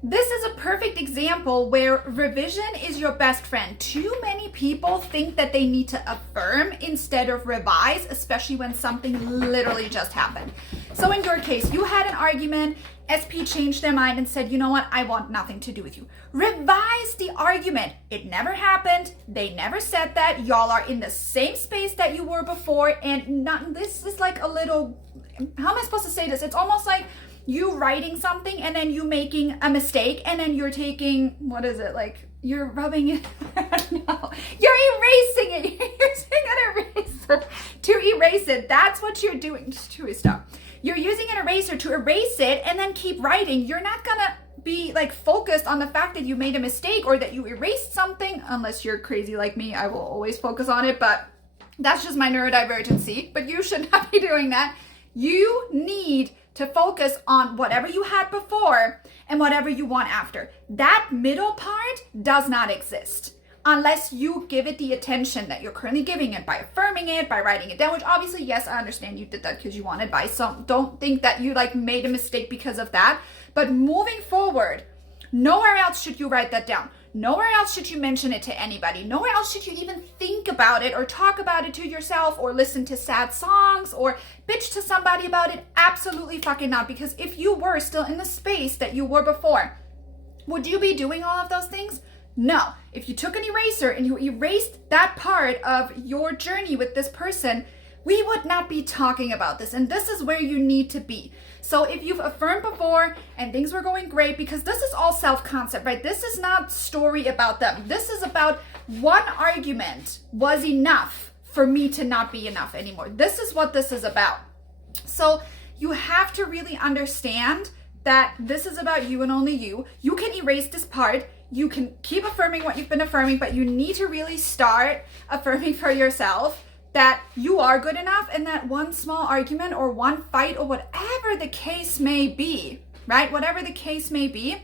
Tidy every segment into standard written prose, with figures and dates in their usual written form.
This is a perfect example where revision is your best friend. Too many people think that they need to affirm instead of revise, especially when something literally just happened. So in your case, you had an argument, SP changed their mind and said, you know what, I want nothing to do with you. Revise the argument. It never happened. They never said that. Y'all are in the same space that you were before, and this is like a little, how am I supposed to say this? It's almost like you writing something and then you making a mistake and then you're taking, what is it, like you're rubbing it, no, you're erasing it, you're using an eraser to erase it. That's what you're doing. Stop. You're using an eraser to erase it and then keep writing. You're not gonna be like focused on the fact that you made a mistake or that you erased something, unless you're crazy like me. I will always focus on it, but that's just my neurodivergency. But you should not be doing that. You need to focus on whatever you had before and whatever you want after. That middle part does not exist unless you give it the attention that you're currently giving it by affirming it, by writing it down, which obviously, yes, I understand you did that because you want advice. So don't think that you like made a mistake because of that. But moving forward, nowhere else should you write that down. Nowhere else should you mention it to anybody. Nowhere else should you even think about it or talk about it to yourself or listen to sad songs or bitch to somebody about it. Absolutely fucking not. Because if you were still in the space that you were before, would you be doing all of those things? No. If you took an eraser and you erased that part of your journey with this person, we would not be talking about this. And this is where you need to be. So if you've affirmed before and things were going great, because this is all self-concept, right? This is not story about them. This is about one argument was enough for me to not be enough anymore. This is what this is about. So you have to really understand that this is about you and only you. You can erase this part. You can keep affirming what you've been affirming, but you need to really start affirming for yourself that you are good enough, and that one small argument or one fight or whatever the case may be, right? Whatever the case may be,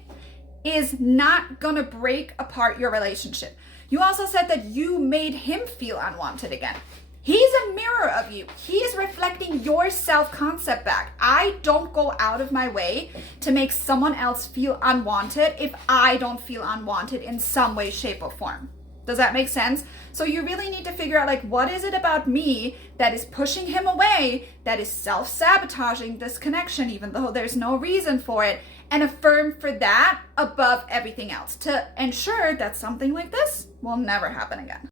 is not gonna break apart your relationship. You also said that you made him feel unwanted again. He's a mirror of you. He is reflecting your self-concept back. I don't go out of my way to make someone else feel unwanted if I don't feel unwanted in some way, shape, or form. Does that make sense? So you really need to figure out, like, what is it about me that is pushing him away, that is self-sabotaging this connection, even though there's no reason for it, and affirm for that above everything else to ensure that something like this will never happen again.